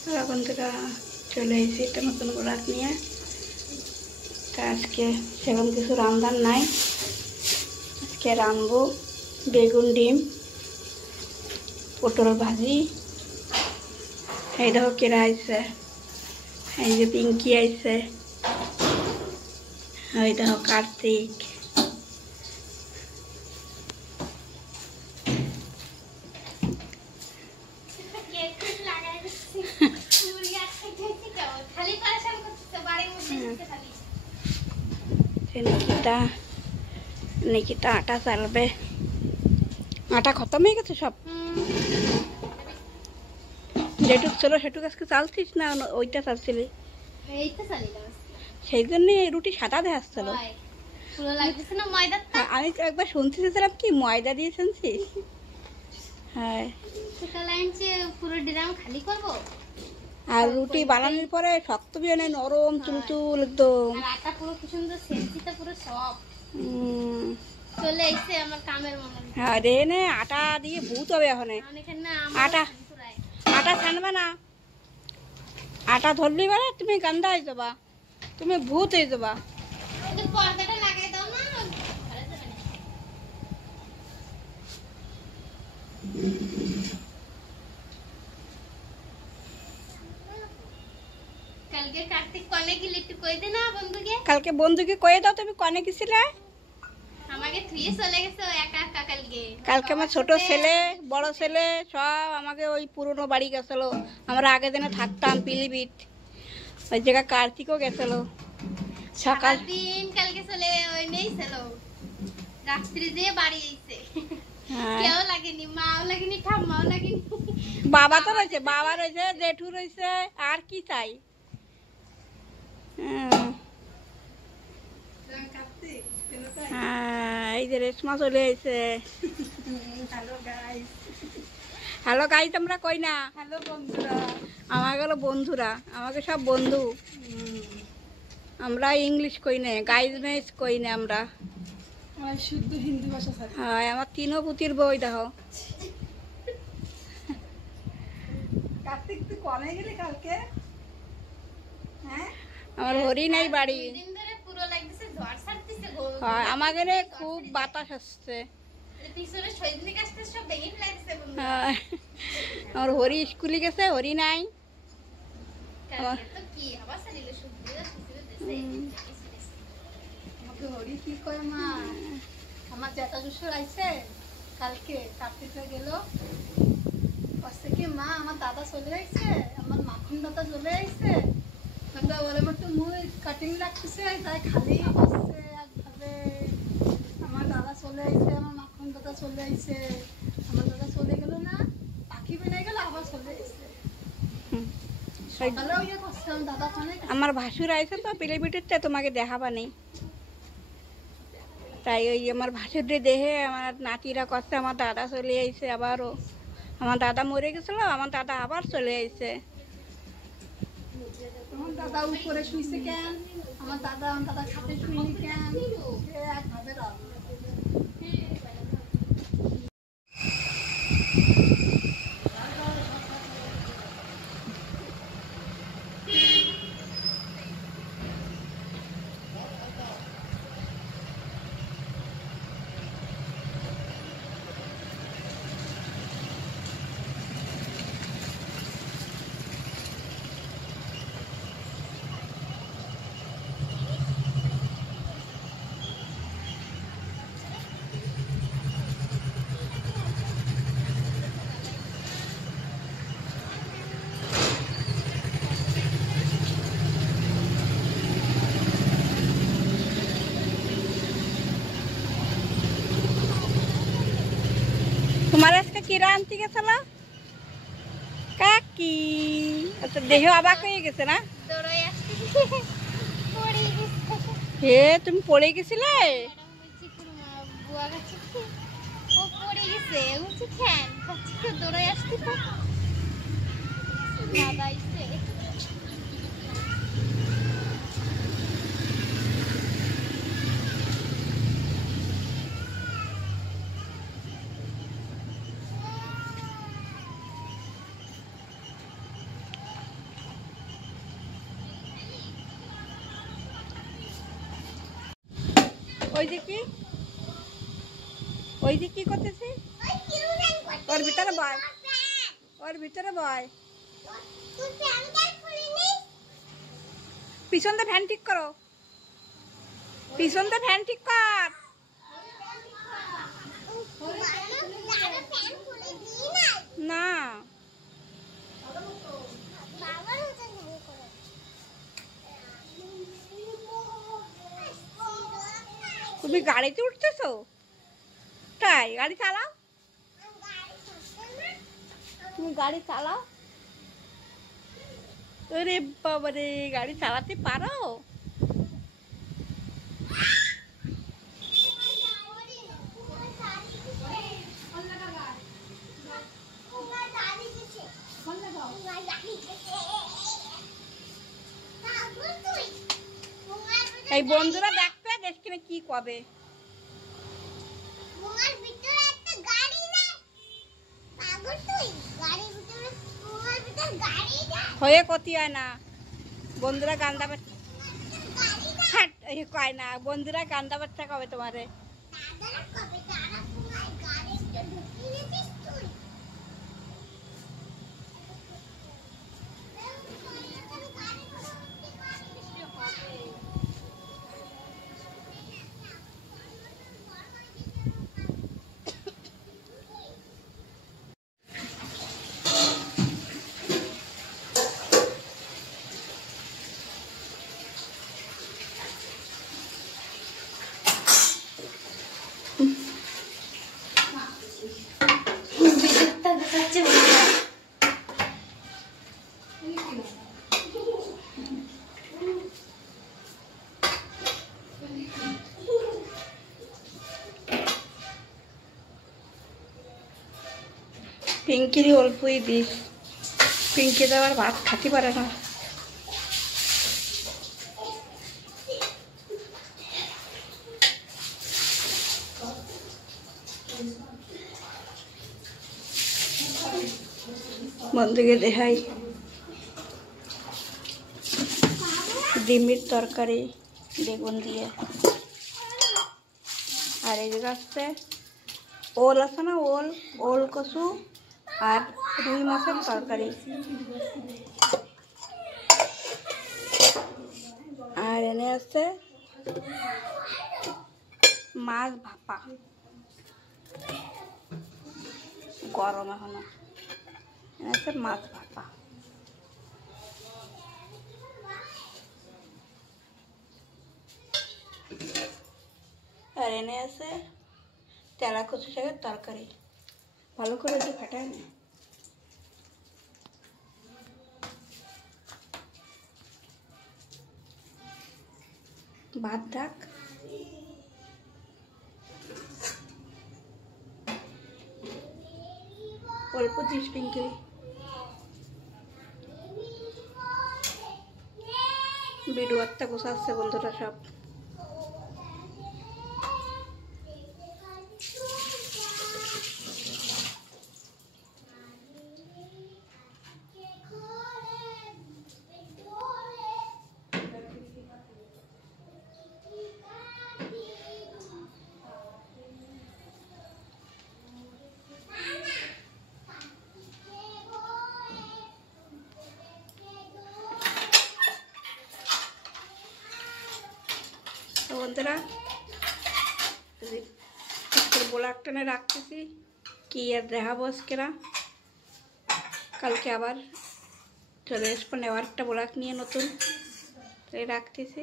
বন্ধুরা চলে এসেছি একটা নতুন ব্লগ নিয়ে। তা আজকে সেরকম কিছু রান্নার নাই। আজকে রাঁধবো বেগুন ডিম পটল ভাজি। এই দেখো কেরা আইছে, এই যে পিঙ্কি আইছে, এই দেখো কার্তিক। নিকিতা আটা চালবে। আটা খতম হয়ে গেছে সব, যেটুক ছিল সেটুক আজকে চালছিস না ওইটা চালছিলি? সেই জন্যে রুটি সাদা দেখাচ্ছিল। আমি একবার শুনছিলাম কি ময়দা দিয়ে শুনছিস? হ্যাঁ, আর রুটি বানানোর পরে শক্ত বিয়ে নেই, নরম তুলতুল একদম। হ্যাঁ রে, নে আটা দিয়ে ভূত হবে এখন। আটা আটা ছানবে না, আটা ধরলি মানে তুমি গান্দা হয়ে যাবা, তুমি ভূত হয়ে যাবা। কালকে বন্ধুকে কয়ে দাও তুমি কনে গেছিলে। কালকে আমার ছোট ছেলে বড় ছেলে সব আমাকে ওই পুরনো বাড়ি গেছিল। আমরা আগে দিনে থাকতাম পিলিভিট, ওই জায়গা কার্তিকও গেছিল। সকাল দিন কালকে চলে ওই নেই ছিল, রাত্রি দিয়ে বাড়ি এসে কেউ লাগেনি, মাও লাগেনি, ঠাম্মাও লাগেনি, বাবা তো রয়েছে, বাবা রয়েছে, জেঠু রয়েছে, আর কি চাই। এই যে রেশমা চলে এসে। হ্যালো গাইস, আমরা কই না হ্যালো বন্ধুরা, আমাকে বন্ধুরা, আমাকে সব বন্ধু। আমরা ইংলিশ কই না, গাইজ মেস কই না, আমরা শুদ্ধ হিন্দি ভাষা। হ্যাঁ, আমার তিনও পুতির বই দেখো। কার্তিক তুই কনে গেলি কালকে? হ্যাঁ, আমার হরি নাই বাড়ি। আমাদের খুব বাতাস আসছে। আমার হরি স্কুলে গেছে, হরি নাই। হরি কি কয় মা, আমার জ্যাঠা শ্বশুর আইছে কালকে, কার্তিকে গেল কি মা আমার দাদা চলে আইছে, আমার মাখন দাদা চলে আইছে। বলে আমার তো মুখ কাটিং লাগতেছে, তাই খালি বসছে একভাবে। আমার দাদা চলে আইছে, আমার মাখন দাদা চলে আইছে। আমার দাদা চলে গেল না, পাখি বেনে গেল, আবার চলে আইছে। আমার ভাসুর আইছে তো পিলিপিটিতে, তোমাকে দেখাবা নেই। তাই ওই আমার ভাসুরে দেহে আমার নাতিরা করছে আমার দাদা চলে আইছে আবারও। আমার দাদা মরে গেছিল, আমার দাদা আবার চলে আইছে। আমার দাদা উপরে শুইছে কেন, আমার দাদা খাতে শুইনি কেন, একভাবে তোমার আজকে কিরা আনতে গেছিল কাকি? দেহ অবাক হয়ে গেছে না? হে তুমি পড়ে গেছিলে? ওই যে কি করতেছি? ওর ভিতরে বয়, ওর ভিতরে বয়। পিছন দিয়ে ফ্যান ঠিক করো, পিছন দিয়ে ফ্যান ঠিক কর। না তুমি গাড়িতে উঠতেছো? তাই গাড়ি চালাও, তুমি গাড়ি চালাও। আরে বাবারে, গাড়ি চালাতে পারো? এই বন্ধুরা দেখবে, দেখবে কি কবে। হয়ে ক্ষতি হয় না বন্ধুরা, গান্দা বাচ্চা কয় না বন্ধুরা, গান্দা বাচ্চা কবে তোমারে? পিঙ্কির অল্পই দিস, পিঙ্কি তো আবার ভাত খাতে পারে না। বন্ধুকে দেখাই ডিমের তরকারি বেগুন দিয়ে, আর এই যে আসছে ওল আছে না, ওল ওল কচু আর রুই মাছের তরকারি, আর এনে আছে মাছ ভাপা, গরম এখনো, এনে আছে মাছ ভাপা। আর এনে আছে তেলা কচু শাকের তরকারি, ভালো করে যে ফাটায় না। ভাত ডাক অল্প দিস পিঙ্কি, ভিডিও একটা গোছাচ্ছে বন্ধুরা সব। বন্ধুরা ব্লগ টেনে রাখতেছি, কি আর দেখাবো আজকে না, কালকে আবার চলে আসবো নেওয়ার একটা ব্লগ নিয়ে নতুন, তাই রাখতেছি।